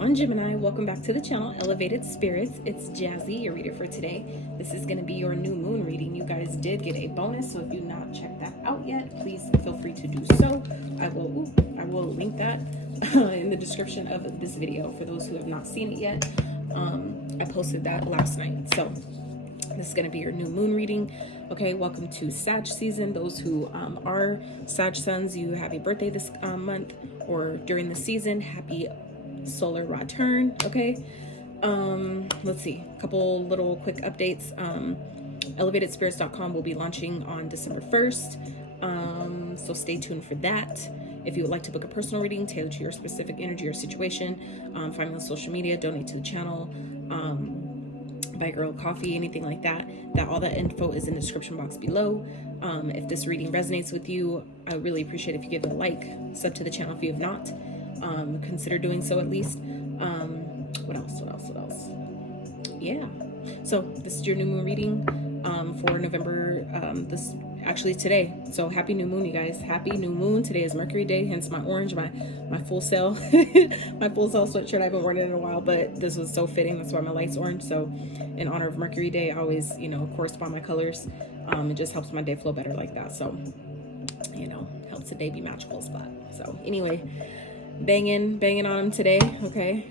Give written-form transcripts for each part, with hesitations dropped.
on, Gemini? Welcome back to the channel, Elevated Spirits. It's Jazi, your reader for today. This is going to be your new moon reading. You guys did get a bonus, so if you've not checked that out yet, please feel free to do so. I will link that in the description of this video for those who have not seen it yet. I posted that last night, so this is going to be your new moon reading. Okay, welcome to Sag season. Those who are Sag suns, you have a birthday this month or during the season, happy solar return. Okay, let's see, a couple little quick updates. Elevatedspirits.com will be launching on December 1st, so stay tuned for that. If you would like to book a personal reading tailored to your specific energy or situation, find me on social media, donate to the channel, buy a girl coffee, anything like that. All that info is in the description box below. If this reading resonates with you, I would really appreciate if you give it a like, sub to the channel if you have not. Consider doing so at least. What else? Yeah, so this is your new moon reading for November, this actually today. So happy new moon, you guys. Happy new moon. Today is Mercury day, hence my orange, my full sail my full sail sweatshirt. I haven't worn it in a while, but this was so fitting. That's why my light's orange. So in honor of Mercury day, I always, correspond my colors. It just helps my day flow better like that. So helps the day be magical as fuck. So anyway, banging on them today. Okay.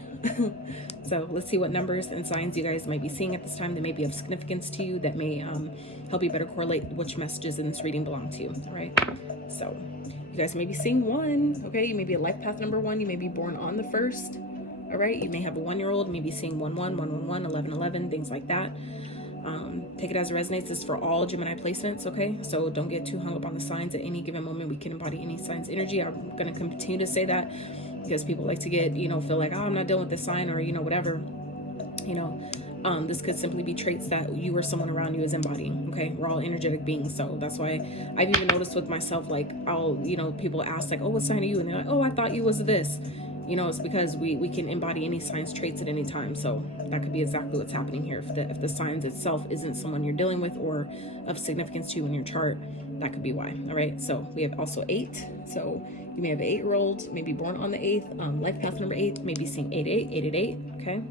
So let's see what numbers and signs you guys might be seeing at this time that may be of significance to you, that may help you better correlate which messages in this reading belong to you. All right, so you guys may be seeing 1. Okay, you may be a life path number 1. You may be born on the 1st. All right, you may have a 1-year-old, maybe seeing 1-1, 1-1-1, 11-11, things like that. Take it as it resonates. This is for all Gemini placements. Okay, so don't get too hung up on the signs. At any given moment we can embody any sign's energy. I'm going to continue to say that because people like to get, feel like, oh, I'm not dealing with this sign, or, whatever, this could simply be traits that you or someone around you is embodying. Okay, we're all energetic beings. So that's why I've even noticed with myself, like people ask like, oh, what sign are you? And they're like, oh, I thought you was this. It's because we can embody any sign's traits at any time. So that could be exactly what's happening here. If the signs itself isn't someone you're dealing with or of significance to you in your chart, that could be why. All right, so we have also 8. So you may have an 8-year-old, maybe born on the 8th, life path number 8, maybe seeing 8-8, 8-8, okay?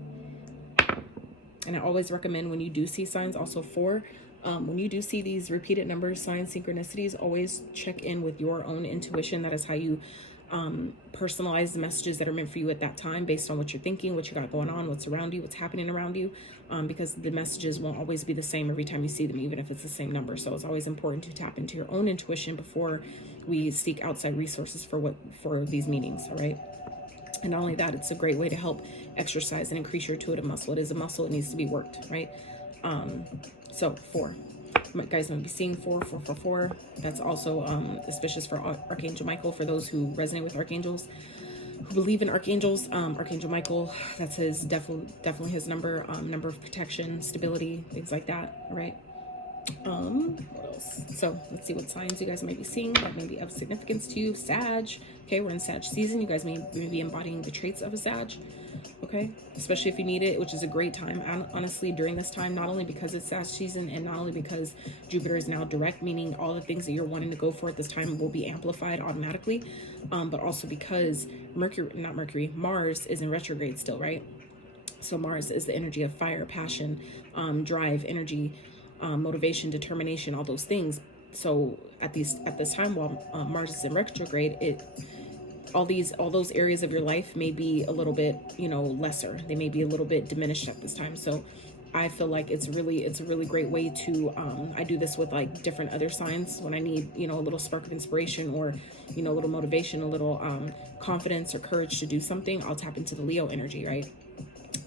And I always recommend when you do see signs, also 4, when you do see these repeated numbers, signs, synchronicities, always check in with your own intuition. That is how you personalize the messages that are meant for you at that time, based on what you're thinking, what you got going on, what's around you, what's happening around you, because the messages won't always be the same every time you see them, even if it's the same number. So it's always important to tap into your own intuition before we seek outside resources for these meanings. All right, and not only that, it's a great way to help exercise and increase your intuitive muscle. It is a muscle, it needs to be worked, right? So 4, you guys might be seeing 4, 4, 4, 4. That's also auspicious for Archangel Michael, for those who resonate with archangels, who believe in archangels. Archangel Michael, that's his definitely his number of protection, stability, things like that. All right. What else? So let's see what signs you guys might be seeing that may be of significance to you. Sag. Okay, we're in Sag season. You guys may be embodying the traits of a Sag. Okay, especially if you need it, which is a great time, honestly, during this time, not only because it's Sag season and not only because Jupiter is now direct, meaning all the things that you're wanting to go for at this time will be amplified automatically, but also because Mars is in retrograde still, right? So Mars is the energy of fire, passion, drive, energy, motivation, determination, all those things. So at this time, while Mars is in retrograde, all those areas of your life may be a little bit, lesser. They may be a little bit diminished at this time. So I feel like it's a really great way to, I do this with like different other signs when I need, a little spark of inspiration, or, a little motivation, a little confidence or courage to do something. I'll tap into the Leo energy, right?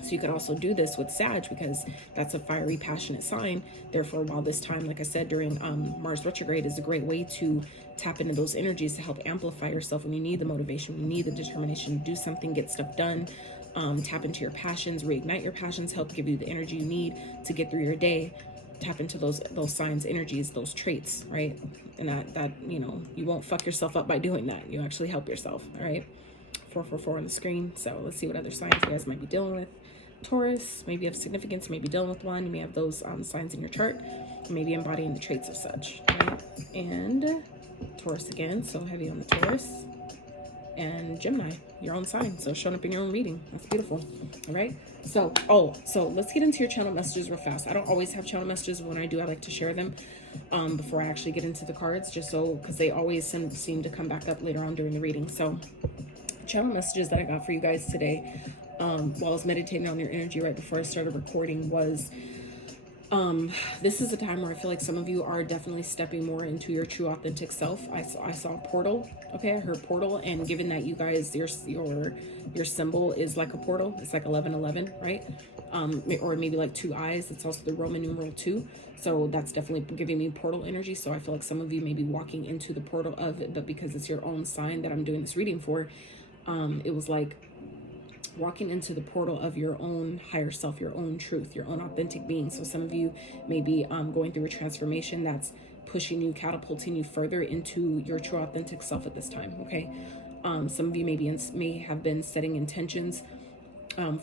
So you could also do this with Sag, because that's a fiery, passionate sign. Therefore, while this time, like I said, during Mars retrograde is a great way to tap into those energies to help amplify yourself when you need the motivation, when you need the determination to do something, get stuff done, tap into your passions, reignite your passions, help give you the energy you need to get through your day. Tap into those signs, energies, those traits, right? And that you won't fuck yourself up by doing that. You actually help yourself. All right, 444 on the screen. So let's see what other signs you guys might be dealing with. Taurus, maybe of significance, maybe dealing with one. You may have those signs in your chart, maybe embodying the traits of such, right? And Taurus again, so heavy on the Taurus. and Gemini, your own sign. So showing up in your own reading. That's beautiful. All right. So, so let's get into your channel messages real fast. I don't always have channel messages, but when I do, I like to share them before I actually get into the cards, just so, because they always seem to come back up later on during the reading. So channel messages that I got for you guys today, while I was meditating on your energy right before I started recording, was this is a time where I feel like some of you are definitely stepping more into your true authentic self. I saw portal. Okay, I heard portal, and given that you guys, your symbol is like a portal, it's like 1111, right? Or maybe like 2 eyes. It's also the Roman numeral 2. So that's definitely giving me portal energy. So I feel like some of you may be walking into the portal of it, but because it's your own sign that I'm doing this reading for, it was like walking into the portal of your own higher self, your own truth, your own authentic being. So some of you may be going through a transformation that's pushing you, catapulting you further into your true authentic self at this time. Okay, some of you may have been setting intentions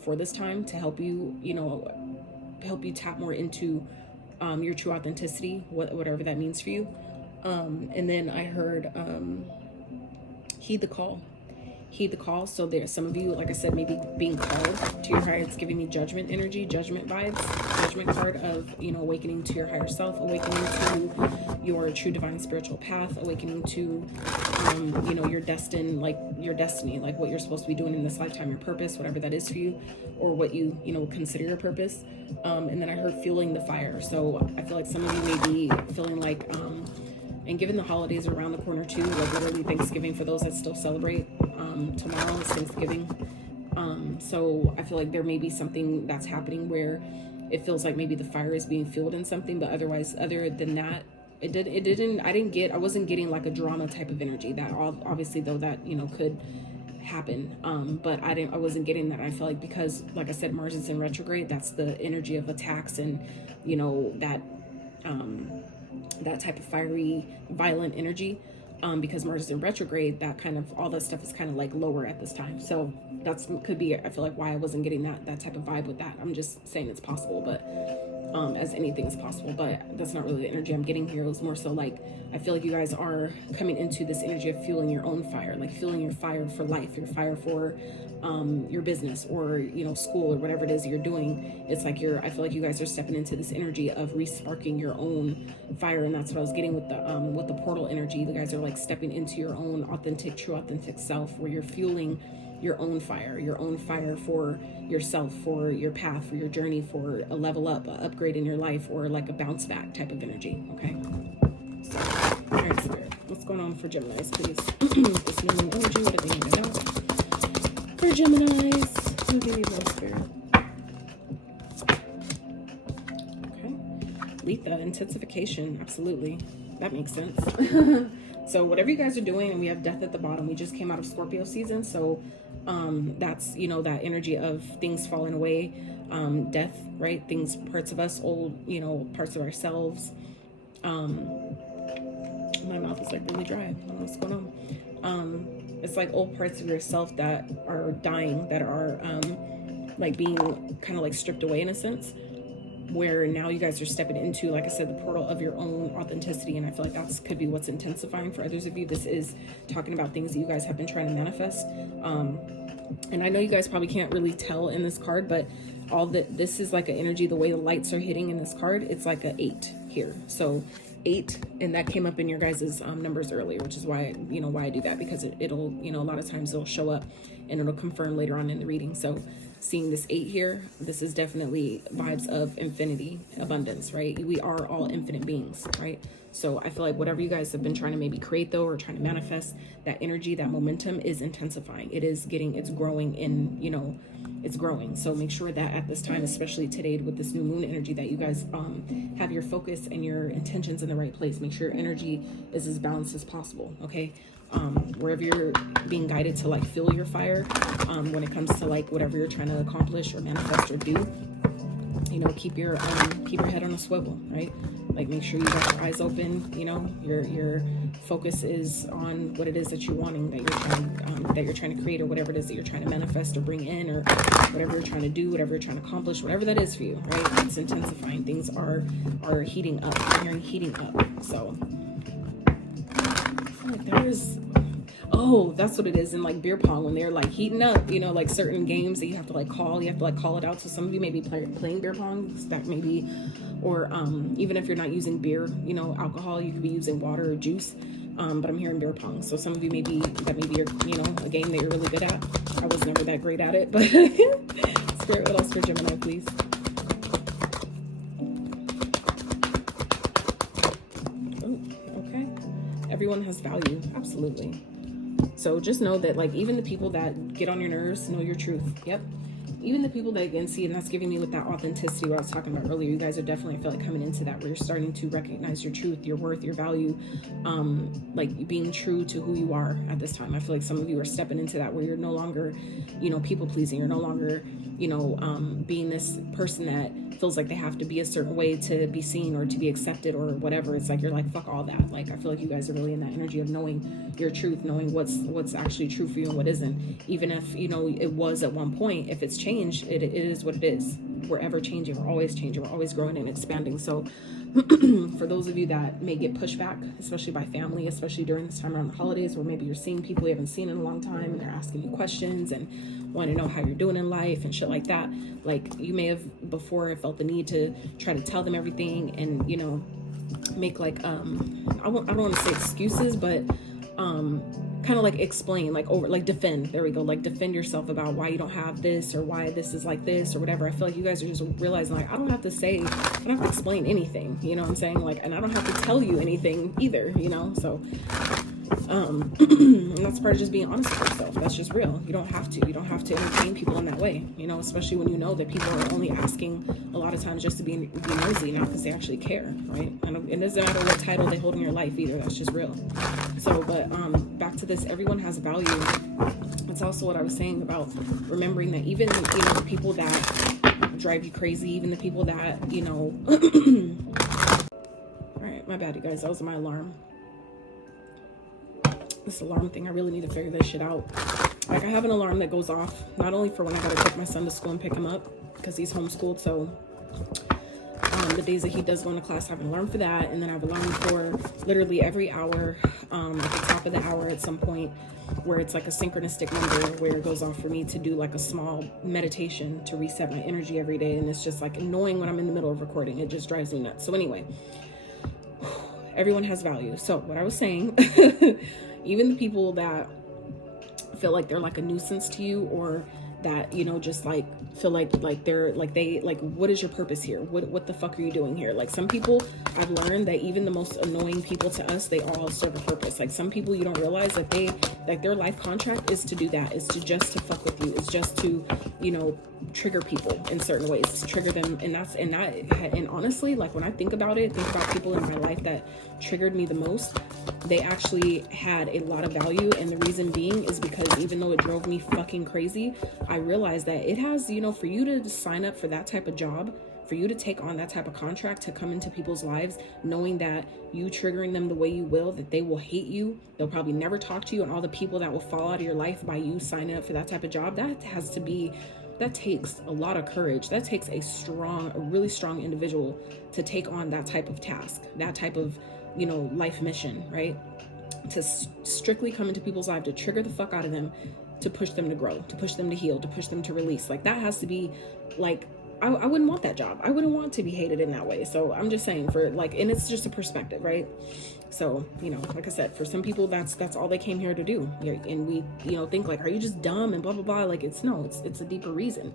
for this time to help you, help you tap more into your true authenticity, whatever that means for you. And then I heard heed the call. Heed the call. So there's some of you, like I said, maybe being called to your higher. It's giving me judgment energy, judgment vibes, judgment card of, awakening to your higher self, awakening to your true divine spiritual path, awakening to, your destiny, like what you're supposed to be doing in this lifetime, your purpose, whatever that is for you, or what you, consider your purpose. And then I heard fueling the fire. So I feel like some of you may be feeling like, and given the holidays are around the corner too, like literally Thanksgiving for those that still celebrate, tomorrow is Thanksgiving. So I feel like there may be something that's happening where it feels like maybe the fire is being fueled in something, but otherwise, other than that, I wasn't getting like a drama type of energy. That obviously though that, could happen. But I wasn't getting that. I feel like because, like I said, Mars is in retrograde, that's the energy of attacks and, that type of fiery, violent energy. Because Mars is in retrograde, that kind of, all that stuff is kind of like lower at this time. So that's could be, I feel like, why I wasn't getting that type of vibe with that. I'm just saying it's possible, but as anything is possible, but that's not really the energy I'm getting here. It was more so like, I feel like you guys are coming into this energy of fueling your own fire, like fueling your fire for life, your fire for your business or, school or whatever it is you're doing. It's like I feel like you guys are stepping into this energy of re-sparking your own fire. And that's what I was getting with the portal energy. You guys are like stepping into your own authentic, true authentic self, where you're fueling your own fire for yourself, for your path, for your journey, for a level up, a upgrade in your life, or like a bounce back type of energy. Okay. So, all right, Spirit, what's going on for Geminis, please? This new moon energy, what do they need to know? For Geminis, who do you need more, Spirit? Okay. Letha, intensification, absolutely. That makes sense. So whatever you guys are doing, and we have death at the bottom. We just came out of Scorpio season, so that's, that energy of things falling away, death, right? Things, parts of us, old, parts of ourselves. My mouth is like really dry. I don't know what's going on. It's like old parts of yourself that are dying, that are like being kind of like stripped away in a sense, where now you guys are stepping into, like I said, the portal of your own authenticity. And I feel like that could be what's intensifying for others of you. This is talking about things that you guys have been trying to manifest. And I know you guys probably can't really tell in this card, but this is like an energy, the way the lights are hitting in this card, it's like an 8 here. So 8, and that came up in your guys' numbers earlier, which is why, why I do that, because it'll, a lot of times it'll show up and it'll confirm later on in the reading. So seeing this 8 here, this is definitely vibes of infinity, abundance, right? We are all infinite beings, right? So I feel like whatever you guys have been trying to maybe create though, or trying to manifest, that energy, that momentum is intensifying. It's growing in, it's growing. So make sure that at this time, especially today with this new moon energy, that you guys have your focus and your intentions in the right place. Make sure your energy is as balanced as possible, okay? Wherever you're being guided to like fill your fire, when it comes to like whatever you're trying to accomplish or manifest or do, keep your head on a swivel, right? Like make sure you got your eyes open, your focus is on what it is that you're wanting, that you're trying to create, or whatever it is that you're trying to manifest or bring in, or whatever you're trying to do, whatever you're trying to accomplish, whatever that is for you, right? It's intensifying. Things are heating up. I'm hearing heating up. So I feel like Oh, that's what it is in like beer pong when they're like heating up, you know, like certain games that you have to like call, you have to like call it out. So some of you may be playing beer pong, that maybe, or even if you're not using beer, you know, alcohol, you could be using water or juice. But I'm hearing beer pong. So some of you maybe you're, you know, a game that you're really good at. I was never that great at it, but Spirit, what else for Gemini, please? Oh, okay. Everyone has value. Absolutely. So just know that, like, even the people that get on your nerves know your truth. Yep. Even the people that, again, see, and that's giving me with that authenticity what I was talking about earlier, you guys are definitely, I feel like, coming into that where you're starting to recognize your truth, your worth, your value, like being true to who you are at this time. I feel like some of you are stepping into that where you're no longer, you know, people pleasing. You're no longer, you know, being this person that feels like they have to be a certain way to be seen or to be accepted or whatever. It's like, you're like, fuck all that. Like, I feel like you guys are really in that energy of knowing your truth, knowing what's actually true for you and what isn't. Even if, you know, it was at one point, if it's changed, it is what it is. We're ever changing. We're always changing. We're always growing and expanding. So for those of you that may get pushback, especially by family, especially during this time around the holidays, where maybe you're seeing people you haven't seen in a long time and they're asking you questions and want to know how you're doing in life and shit like that. Like, you may have before felt the need to try to tell them everything and, you know, make like, I don't want to say excuses, but kind of like explain, like over, like defend, there we go, like defend yourself about why you don't have this or why this is like this or whatever. I feel like you guys are just realizing, like, I don't have to explain anything, you know what I'm saying? Like, and I don't have to tell you anything either, you know? So and that's part of just being honest with yourself. That's just real. You don't have to entertain people in that way, you know, especially when you know that people are only asking a lot of times just to be nosy, not because they actually care, right? And it doesn't matter what title they hold in your life either. That's just real. So, but back to this, everyone has value. That's also what I was saying about remembering that even, you know, the people that drive you crazy, even the people that, you know, all right, my bad, you guys, that was my alarm. This alarm thing, I really need to figure this shit out. Like, I have an alarm that goes off not only for when I gotta take my son to school and pick him up because he's homeschooled, so the days that he does go into class, I have an alarm for that, and then I have an alarm for literally every hour, at the top of the hour at some point, where it's like a synchronistic number where it goes off for me to do like a small meditation to reset my energy every day. And it's just like annoying when I'm in the middle of recording. It just drives me nuts. So anyway, everyone has value. So what I was saying, even the people that feel like they're like a nuisance to you, or that, you know, just like feel like they're like, they like, what is your purpose here? What the fuck are you doing here? Like, some people, I've learned that even the most annoying people to us, they all serve a purpose. Like, some people, you don't realize that they, like, their life contract is to do that, is to just to fuck with you, is just to, you know, trigger people in certain ways, to trigger them. And honestly, like, when I think about people in my life that triggered me the most, they actually had a lot of value. And the reason being is because even though it drove me fucking crazy, I realized that it has, you know, for you to sign up for that type of job, for you to take on that type of contract, to come into people's lives, knowing that you triggering them the way you will, that they will hate you, they'll probably never talk to you, and all the people that will fall out of your life by you signing up for that type of job, that takes a lot of courage. That takes a really strong individual to take on that type of task, that type of, you know, life mission, right? To strictly come into people's lives, to trigger the fuck out of them, to push them to grow, to push them to heal, to push them to release. Like, that has to be like, I wouldn't want that job. I wouldn't want to be hated in that way. So I'm just saying, for like, and it's just a perspective, right? So, you know, like I said, for some people, that's all they came here to do. And we, you know, think like, are you just dumb and blah, blah, blah. Like, it's a deeper reason.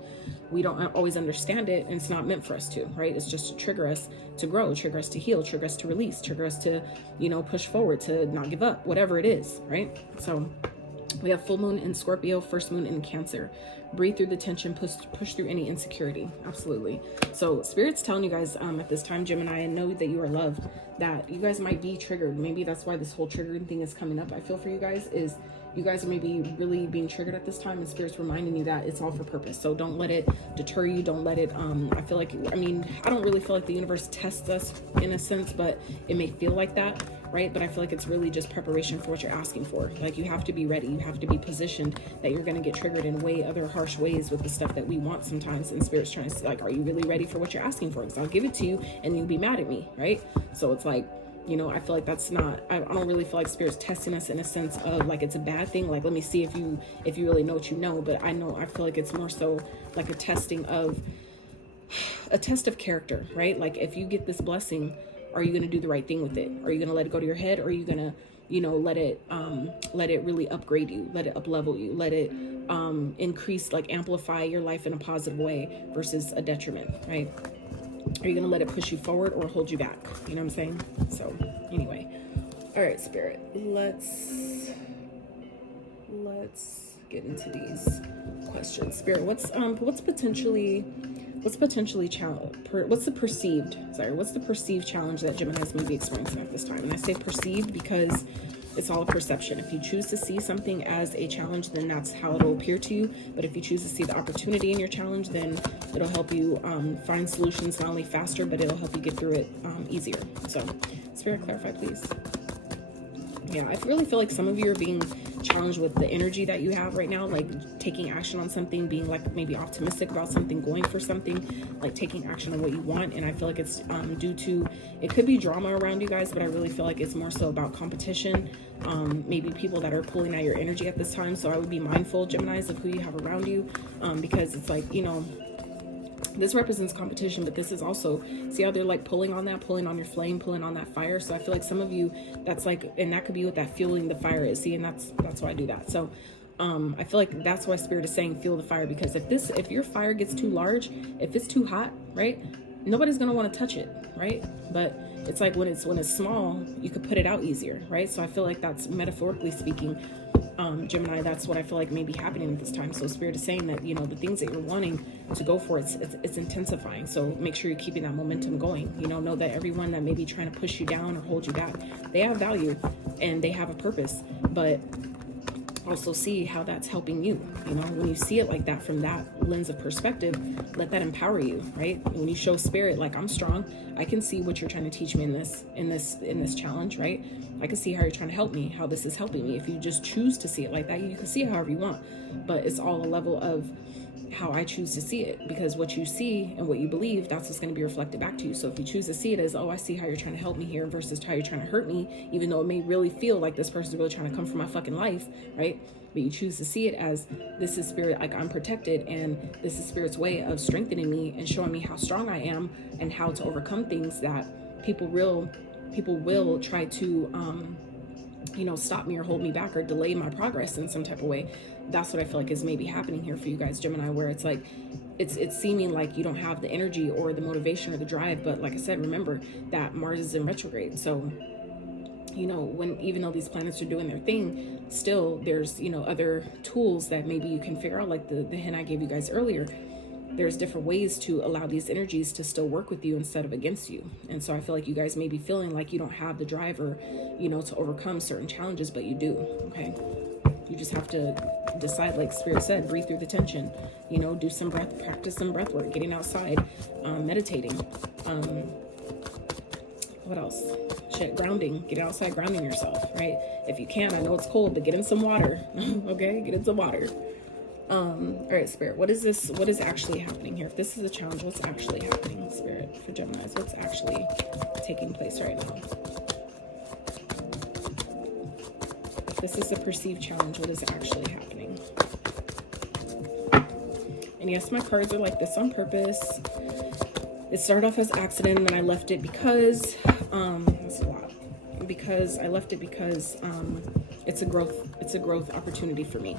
We don't always understand it, and it's not meant for us to, right? It's just to trigger us to grow, trigger us to heal, trigger us to release, trigger us to, you know, push forward, to not give up, whatever it is, right? So we have full moon in Scorpio, first moon in Cancer. Breathe through the tension, push through any insecurity. Absolutely. So Spirit's telling you guys at this time, Gemini, and know that you are loved, that you guys might be triggered. Maybe that's why this whole triggering thing is coming up. I feel for you guys is you guys are maybe really being triggered at this time, and Spirit's reminding you that it's all for purpose. So don't let it deter you. Don't let it, I feel like, I mean, I don't really feel like the universe tests us in a sense, but it may feel like that, right? But I feel like it's really just preparation for what you're asking for. Like, you have to be ready. You have to be positioned that you're going to get triggered in other harsh ways with the stuff that we want sometimes. And Spirit's trying to say, like, are you really ready for what you're asking for? Because I'll give it to you and you'll be mad at me, right? So it's like, You know, I feel like that's not, I don't really feel like Spirit's testing us in a sense of like it's a bad thing. Like, let me see if you really know what you know. But I feel like it's more so like a test of character, right? Like, if you get this blessing, are you going to do the right thing with it? Are you going to let it go to your head? Or are you going to, you know, let it really upgrade you, let it up level you, let it increase, like amplify your life in a positive way versus a detriment, right? Are you going to let it push you forward or hold you back? You know what I'm saying? So anyway, all right, Spirit, let's get into these questions. Spirit, what's the perceived challenge that Geminis may be experiencing at this time? And I say perceived because it's all a perception. If you choose to see something as a challenge, then that's how it'll appear to you. But if you choose to see the opportunity in your challenge, then it'll help you find solutions not only faster, but it'll help you get through it easier. So, Spirit, clarify, please. Yeah, I really feel like some of you are being challenged with the energy that you have right now, like taking action on something, being like maybe optimistic about something, going for something, like taking action on what you want. And I feel like it's due to, it could be drama around you guys, but I really feel like it's more so about competition, maybe people that are pulling at your energy at this time. So I would be mindful, Geminis, of who you have around you, because it's like, you know, this represents competition, but this is also, see how they're like pulling on your flame, pulling on that fire. So I feel like some of you, that's like, and that could be what that fueling the fire is. See, and that's why I do that. So I feel like that's why Spirit is saying fuel the fire, because if your fire gets too large, if it's too hot, right, nobody's gonna want to touch it, right? But it's like when it's small, you could put it out easier, right? So I feel like that's, metaphorically speaking, Gemini, that's what I feel like may be happening at this time. So Spirit is saying that, you know, the things that you're wanting to go for, it's intensifying. So make sure you're keeping that momentum going. You know that everyone that may be trying to push you down or hold you back, they have value and they have a purpose, but also see how that's helping you. You know, when you see it like that, from that lens of perspective, let that empower you, right? When you show Spirit, like, I'm strong, I can see what you're trying to teach me in this challenge, right? I can see how you're trying to help me, how this is helping me. If you just choose to see it like that, you can see it however you want, but it's all a level of how I choose to see it, because what you see and what you believe, that's what's going to be reflected back to you. So if you choose to see it as, oh, I see how you're trying to help me here, versus how you're trying to hurt me, even though it may really feel like this person's really trying to come for my fucking life, right? But you choose to see it as, this is Spirit, like, I'm protected, and this is Spirit's way of strengthening me and showing me how strong I am and how to overcome things that people will try to you know, stop me or hold me back or delay my progress in some type of way. That's what I feel like is maybe happening here for you guys, Gemini, where it's like, it's seeming like you don't have the energy or the motivation or the drive. But like I said, remember that Mars is in retrograde. So, you know, even though these planets are doing their thing, still there's, you know, other tools that maybe you can figure out, like the hint I gave you guys earlier. There's different ways to allow these energies to still work with you instead of against you. And so I feel like you guys may be feeling like you don't have the drive or, you know, to overcome certain challenges, but you do. Okay. You just have to decide, like Spirit said, breathe through the tension, you know, do some practice some breath work, getting outside, meditating. What else? Grounding, get outside, grounding yourself, right? If you can, I know it's cold, but get in some water. Okay. Get in some water. All right, Spirit, what is actually happening here? If this is a challenge, what's actually happening, Spirit, for Geminis? What's actually taking place right now? If this is a perceived challenge, what is actually happening? And yes, my cards are like this on purpose. It started off as accident, and then I left it because, that's a lot. Because I left it because it's a growth opportunity for me.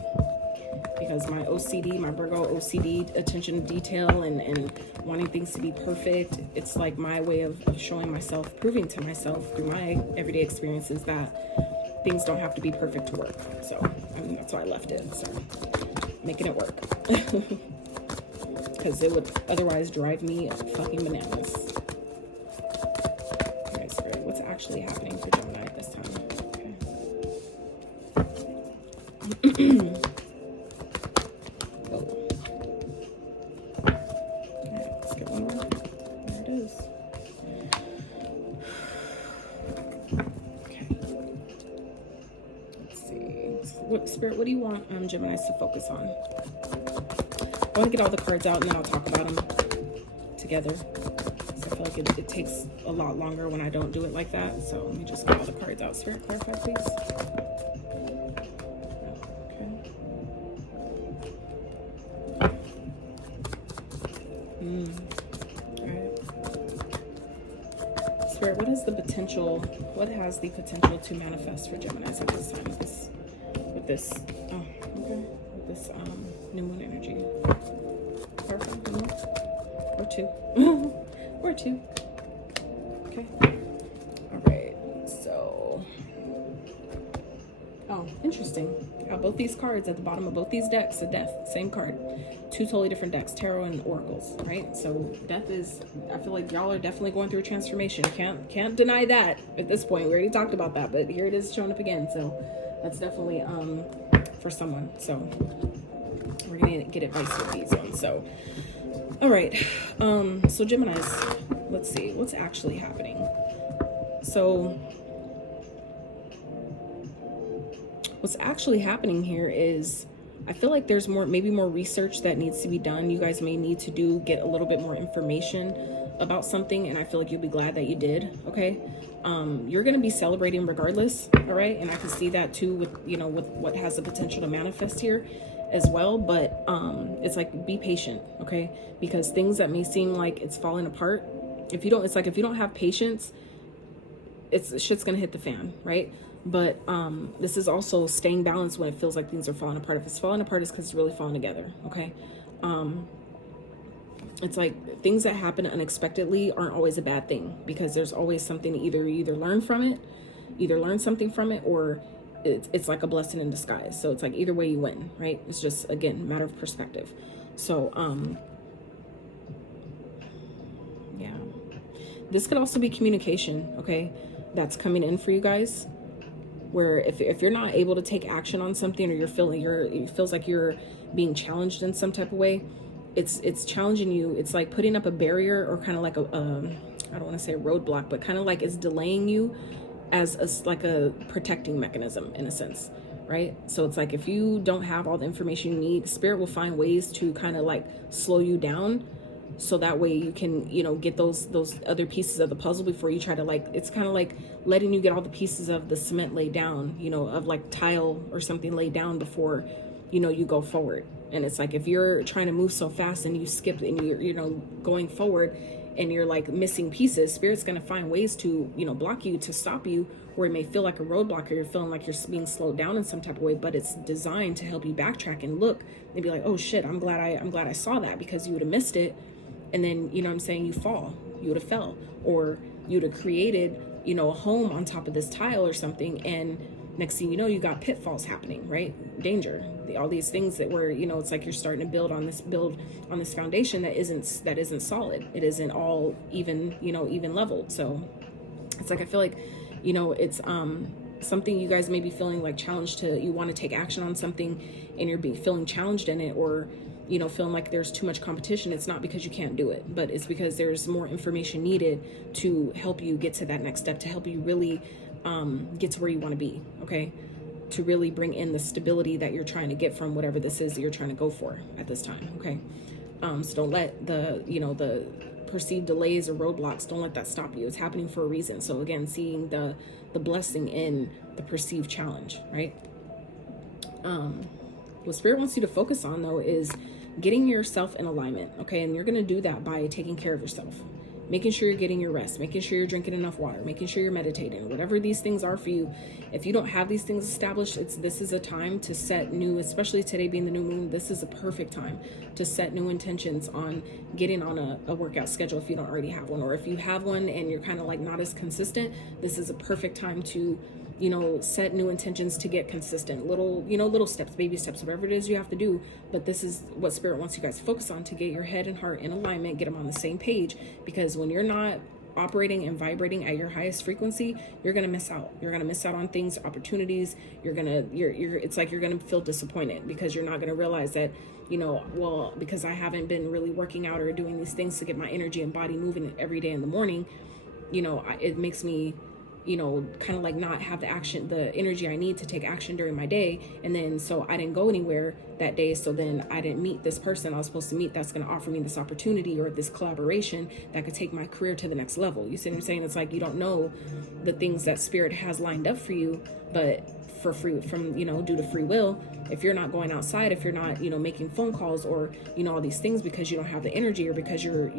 Because my OCD, my Virgo OCD, attention to detail and wanting things to be perfect, it's like my way of showing myself, proving to myself through my everyday experiences that things don't have to be perfect to work. So, I mean, that's why I left it. So, making it work. Because it would otherwise drive me fucking bananas. Alright, Spirit, what's actually happening for Gemini at this time? Okay. Spirit, what do you want Geminis to focus on? I want to get all the cards out and then I'll talk about them together. I feel like it takes a lot longer when I don't do it like that. So let me just get all the cards out. Spirit, clarify, please. Spirit, what has the potential to manifest for Geminis at this time with this new moon energy? Perfect. Or two. Or two. Okay. All right. So, oh, interesting. Got both these cards at the bottom of both these decks. A death, same card. Two totally different decks, tarot and oracles, right? So death is, I feel like y'all are definitely going through a transformation. Can't deny that at this point. We already talked about that, but here it is showing up again. So that's definitely for someone. So we're gonna get advice with these ones. So all right, so Geminis, let's see what's actually happening. So what's actually happening here is, I feel like there's maybe more research that needs to be done. You guys may need to get a little bit more information about something, and I feel like you'll be glad that you did. Okay, you're going to be celebrating regardless. All right, and I can see that too with with what has the potential to manifest here as well. But it's like, be patient, okay? Because things that may seem like it's falling apart, if you don't have patience, shit's gonna hit the fan, right? But this is also staying balanced when it feels like things are falling apart. If it's falling apart, it's because it's really falling together, okay? It's like things that happen unexpectedly aren't always a bad thing, because there's always something you either learn something from it, or it's like a blessing in disguise. So it's like either way you win, right? It's just, again, a matter of perspective. So yeah, this could also be communication, okay, that's coming in for you guys, where if you're not able to take action on something, or it feels like you're being challenged in some type of way, it's challenging you. It's like putting up a barrier, or kind of like I don't want to say a roadblock, but kind of like it's delaying you as like a protecting mechanism in a sense, right? So it's like, if you don't have all the information you need, Spirit will find ways to kind of like slow you down, so that way you can get those other pieces of the puzzle before you try to, like, it's kind of like letting you get all the pieces of the cement laid down, of like tile or something laid down before you go forward. And it's like, if you're trying to move so fast and you skip and you're going forward and you're like missing pieces, Spirit's going to find ways to block you, to stop you, where it may feel like a roadblock, or you're feeling like you're being slowed down in some type of way, but it's designed to help you backtrack and look and be like, oh shit, I'm glad I saw that, because you would have missed it, and then you would have fell, or you'd have created a home on top of this tile or something, and next thing you know, you got pitfalls happening, right? Danger, all these things that were, it's like you're starting to build on this foundation that isn't solid. It isn't all even leveled. So it's like, I feel like, it's something you guys may be feeling like challenged to, you want to take action on something and you're feeling challenged in it, or feeling like there's too much competition. It's not because you can't do it, but it's because there's more information needed to help you get to that next step, to help you really get to where you want to be, okay? To really bring in the stability that you're trying to get from whatever this is that you're trying to go for at this time, okay? So don't let the perceived delays or roadblocks, don't let that stop you. It's happening for a reason. So again, seeing the blessing in the perceived challenge, right? What Spirit wants you to focus on, though, is getting yourself in alignment, okay? And you're going to do that by taking care of yourself, making sure you're getting your rest, making sure you're drinking enough water, making sure you're meditating, whatever these things are for you. If you don't have these things established, this is a time to set new, especially today being the new moon, this is a perfect time to set new intentions on getting on a workout schedule if you don't already have one, or if you have one and you're kind of like not as consistent, this is a perfect time to set new intentions to get consistent, little steps, baby steps, whatever it is you have to do. But this is what Spirit wants you guys to focus on, to get your head and heart in alignment, get them on the same page, because when you're not operating and vibrating at your highest frequency, you're going to miss out. You're going to miss out on things, opportunities. It's like you're going to feel disappointed, because you're not going to realize that, well, because I haven't been really working out or doing these things to get my energy and body moving every day in the morning, it makes me kind of like not have the energy I need to take action during my day. And then, so I didn't go anywhere. that day. So then I didn't meet this person I was supposed to meet that's going to offer me this opportunity or this collaboration that could take my career to the next level. You see what I'm saying? It's like you don't know the things that spirit has lined up for you, but for free, from, you know, due to free will, if you're not going outside, if you're not, you know, making phone calls or, you know, all these things because you don't have the energy or because you're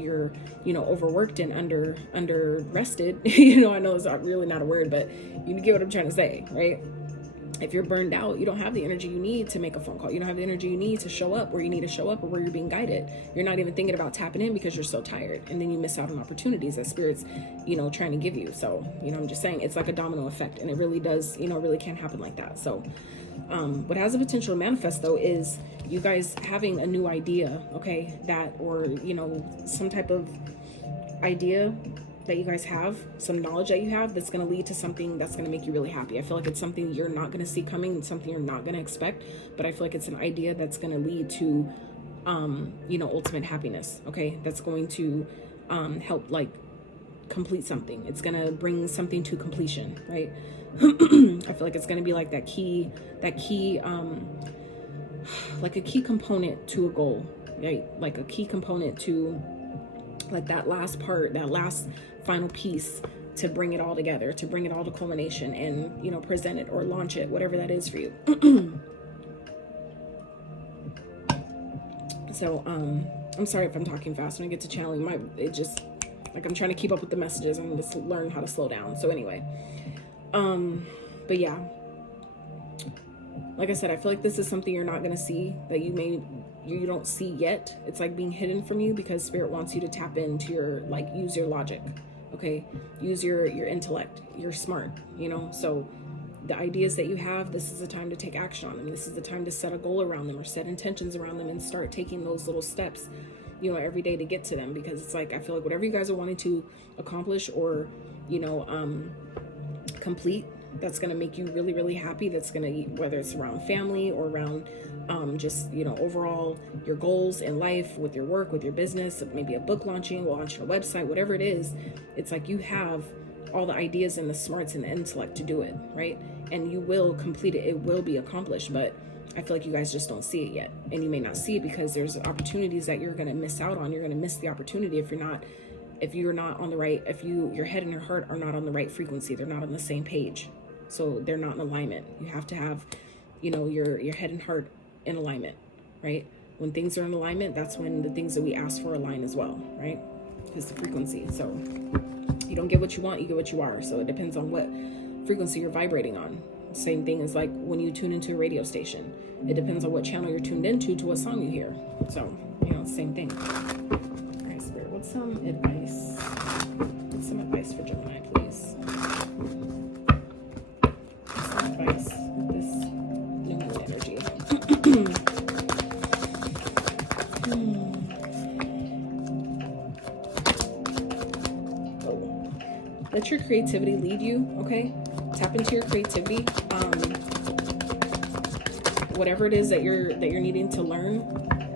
you know, overworked and under rested, you know, I know it's not really not a word, but you get what I'm trying to say, right? If you're burned out, you don't have the energy you need to make a phone call. You don't have the energy you need to show up where you need to show up or where you're being guided. You're not even thinking about tapping in because you're so tired. And then you miss out on opportunities that spirit's, you know, trying to give you. So, you know, I'm just saying it's like a domino effect, and it really does, you know, really can happen like that. So what has a potential to manifest though is you guys having a new idea, okay, that, or, you know, some type of idea that you guys have, some knowledge that you have that's going to lead to something that's going to make you really happy. I feel like it's something you're not going to see coming, something you're not going to expect, but I feel like it's an idea that's going to lead to, you know, ultimate happiness. Okay. That's going to, help like complete something. It's going to bring something to completion, right? I feel like it's going to be like that key, like a key component to a goal, right? Like a key component to like that last part, that last final piece to bring it all together, to bring it all to culmination and, you know, present it or launch it, whatever that is for you. So, I'm sorry if I'm talking fast. When I get to channeling, it just, like, I'm trying to keep up with the messages and just learn how to slow down. So anyway, but yeah, like I said, I feel like this is something you're not going to see, that you don't see yet. It's like being hidden from you because spirit wants you to tap into your, like, use your logic, okay? Use your intellect. You're smart, you know? So the ideas that you have, this is the time to take action on them. This is the time to set a goal around them or set intentions around them and start taking those little steps, you know, every day to get to them. Because it's like, I feel like whatever you guys are wanting to accomplish or, you know, complete, that's going to make you really, really happy. That's going to, whether it's around family or around just, you know, overall your goals in life, with your work, with your business, maybe a book launching a website, whatever it is, it's like you have all the ideas and the smarts and the intellect to do it, right? And you will complete it. It will be accomplished, but I feel like you guys just don't see it yet. And you may not see it because there's opportunities that you're going to miss out on. You're going to miss the opportunity if you're not on the right, if your head and your heart are not on the right frequency. They're not on the same page. So they're not in alignment. You have to have, you know, your head and heart in alignment, right? When things are in alignment, that's when the things that we ask for align as well, right? It's the frequency. So you don't get what you want, you get what you are. So it depends on what frequency you're vibrating on. Same thing as like when you tune into a radio station. It depends on what channel you're tuned into to what song you hear. So, you know, same thing. All right, Spirit, what's some advice? What's some advice for Gemini, please? Advice with this new moon energy. Let your creativity lead you, okay? Tap into your creativity. Whatever it is that you're needing to learn,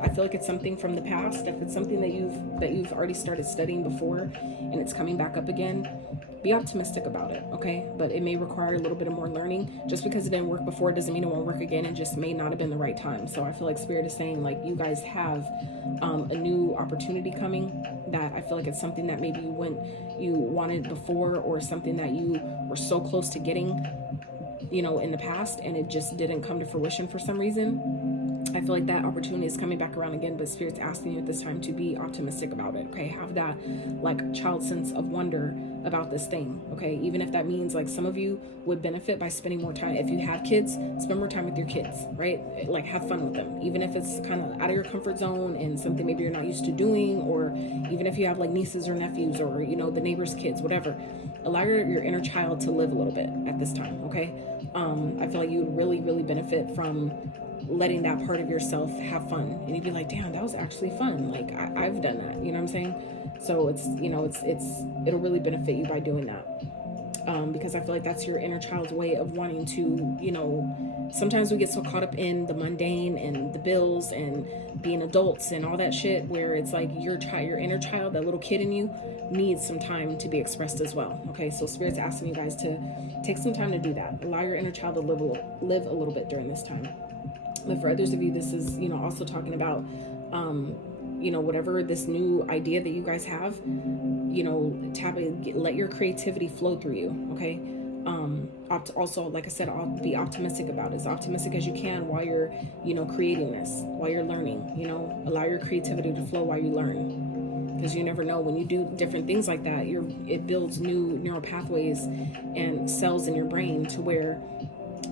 I feel like it's something from the past. If it's something that you've already started studying before and it's coming back up again, be optimistic about it, okay? But it may require a little bit of more learning. Just because it didn't work before doesn't mean it won't work again. It just may not have been the right time. So I feel like Spirit is saying, like, you guys have a new opportunity coming, that I feel like it's something that maybe you wanted before, or something that you were so close to getting, you know, in the past, and it just didn't come to fruition for some reason. I feel like that opportunity is coming back around again, but Spirit's asking you at this time to be optimistic about it, okay? Have that, like, child sense of wonder about this thing, okay? Even if that means, like, some of you would benefit by spending more time. If you have kids, spend more time with your kids, right? Like, have fun with them. Even if it's kind of out of your comfort zone and something maybe you're not used to doing, or even if you have, like, nieces or nephews, or, you know, the neighbor's kids, whatever. Allow your inner child to live a little bit at this time, okay? I feel like you would really, really benefit from letting that part of yourself have fun, and you'd be like, damn, that was actually fun. Like, I've done that, you know what I'm saying? So it's, you know, it'll really benefit you by doing that. Because I feel like that's your inner child's way of wanting to, you know, sometimes we get so caught up in the mundane and the bills and being adults and all that shit, where it's like your inner child, that little kid in you, needs some time to be expressed as well. Okay, so Spirit's asking you guys to take some time to do that. Allow your inner child to live a little bit during this time. But for others of you, this is, you know, also talking about, you know, whatever this new idea that you guys have, you know, let your creativity flow through you. Okay. Also, like I said, I'll be optimistic about it, as optimistic as you can while you're, you know, creating this, while you're learning. You know, allow your creativity to flow while you learn, because you never know, when you do different things like that, it builds new neural pathways and cells in your brain, to where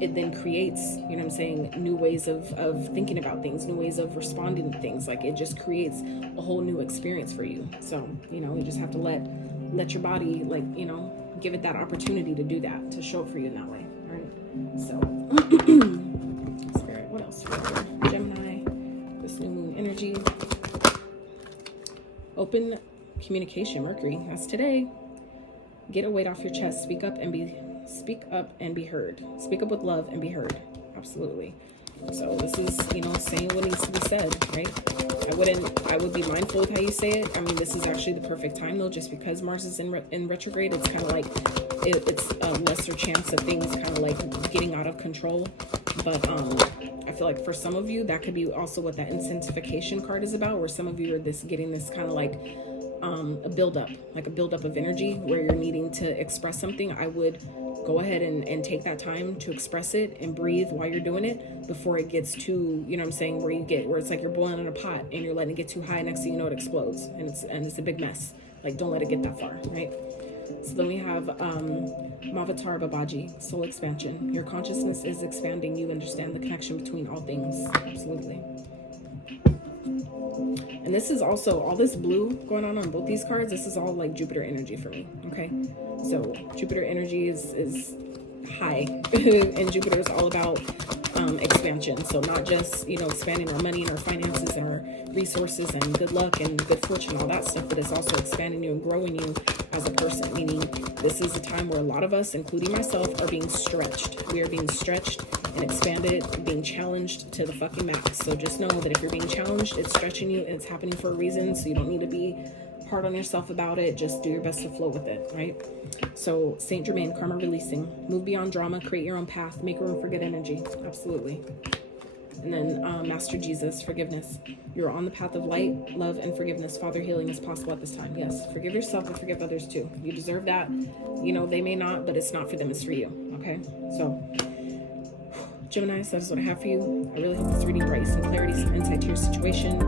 it then creates, you know what I'm saying, new ways of thinking about things, new ways of responding to things. Like, it just creates a whole new experience for you. So, you know, you just have to let your body, like, you know, give it that opportunity to do that, to show up for you in that way. All right. So, Spirit, what else? Gemini, this new moon energy. Open communication, Mercury. That's today. Get a weight off your chest. Speak up and be heard. Speak up with love and be heard. Absolutely. So this is, you know, saying what needs to be said, right? I would be mindful of how you say it. I mean, this is actually the perfect time though, just because Mars is in retrograde. It's kind of like, it's a lesser chance of things kind of like getting out of control. But I feel like for some of you, that could be also what that intensification card is about, where some of you are getting this kind of like a buildup of energy, where you're needing to express something. I would go ahead and take that time to express it and breathe while you're doing it, before it gets too, you know what I'm saying, where it's like you're boiling in a pot and you're letting it get too high, next thing you know it explodes, and it's a big mess. Like, don't let it get that far, right? So then we have Mavatar Babaji, soul expansion. Your consciousness is expanding. You understand the connection between all things. Absolutely. And this is also, all this blue going on both these cards, this is all like Jupiter energy for me. Okay. So Jupiter energy is high and Jupiter is all about expansion. So not just, you know, expanding our money and our finances and our resources and good luck and good fortune, all that stuff, but it's also expanding you and growing you as a person. Meaning, this is a time where a lot of us, including myself, are being stretched. We are being stretched and expanded, being challenged to the fucking max. So just know that if you're being challenged, it's stretching you and it's happening for a reason. So you don't need to be hard on yourself about it. Just do your best to flow with it, right? So Saint Germain, karma releasing. Move beyond drama, create your own path, make room for good energy. Absolutely. And then Master Jesus, forgiveness. You're on the path of light, love, and forgiveness. Father, healing is possible at this time. Yes, forgive yourself and forgive others too. You deserve that. You know, they may not, but it's not for them, it's for you. Okay? So, Geminis, that is what I have for you. I really hope this reading brought you some clarity, some insight to your situation.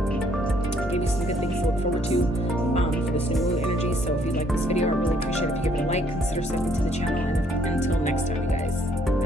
Gave you some good things to look forward to for this new moon energy. So if you like this video, I really appreciate it if you give it a like, consider stepping to the channel, and until next time, you guys.